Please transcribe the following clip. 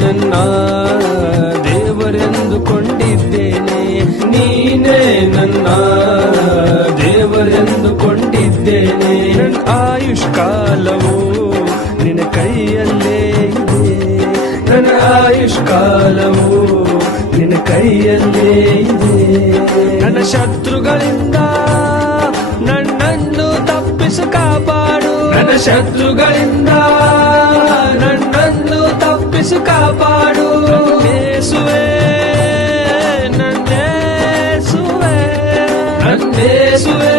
ನನ್ನ ದೇವರೆಂದುಕೊಂಡಿದ್ದೇನೆ, ನೀನೇ ನನ್ನ ದೇವರೆಂದುಕೊಂಡಿದ್ದೇನೆ. ನನ್ನ ಆಯುಷ್ಕಾಲವು ನಿನ್ನ ಕೈಯಲ್ಲೇ ಇದೆ, ನನ್ನ ಆಯುಷ್ಕಾಲವು ನಿನ್ನ ಕೈಯಲ್ಲೇ ಇದೆ. ನನ್ನ ಶತ್ರುಗಳಿಂದ ನನ್ನನ್ನು ತಪ್ಪಿಸು ಕಾಪಾಡು, ನನ್ನ ಶತ್ರುಗಳಿಂದ ನನ್ನನ್ನು ತಪ್ಪಿಸು ಕಾಪಾಡು. ಯೇಸುವೇ, ನನ್ನ ಯೇಸುವೇ, ನನ್ನ ಯೇಸುವೇ,